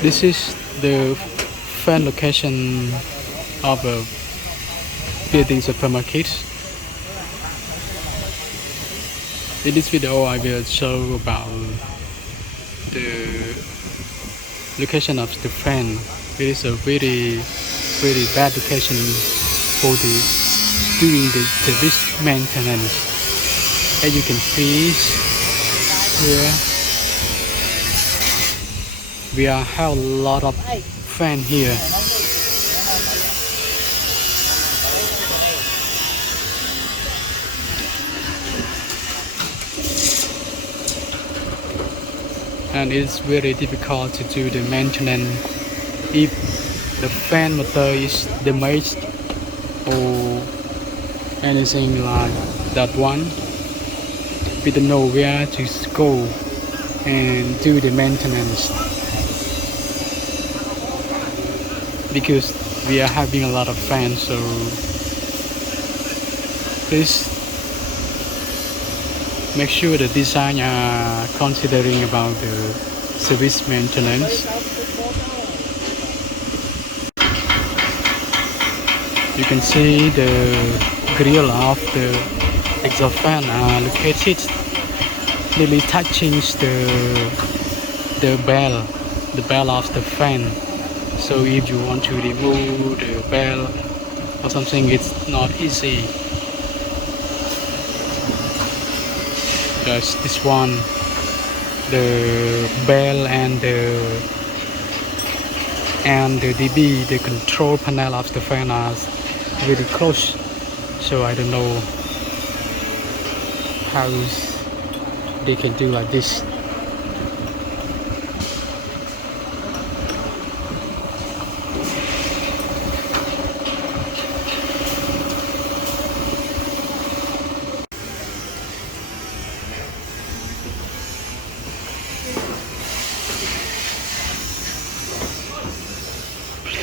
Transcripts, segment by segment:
This is the fan location of a building supermarket. In this video, I will show about the location of the fan. It is a very bad location for doing the service maintenance. As you can see here, we have a lot of fan here. And it's very difficult to do the maintenance if the fan motor is damaged or anything like that one. We don't know where to go and do the maintenance because we are having a lot of fans, so please make sure the design are considering about the service maintenance. You can see the grill of the exhaust fan are located nearly touching the bell of the fan. So if you want to remove the bell or something, it's not easy. Because this one, the bell and the DB, the control panel of the fan are really close. So I don't know how they can do like this.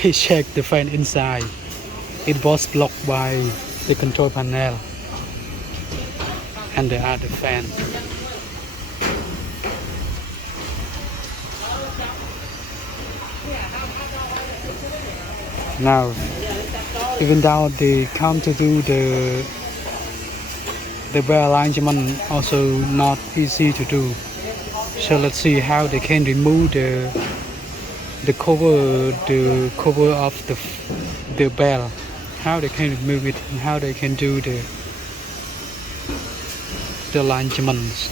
Please check the fan inside. It was blocked by the control panel and the other fan. Now, even though they come to do the bell alignment, also not easy to do. So let's see how they can remove the cover of the bell. How they can remove it and how they can do the alignments.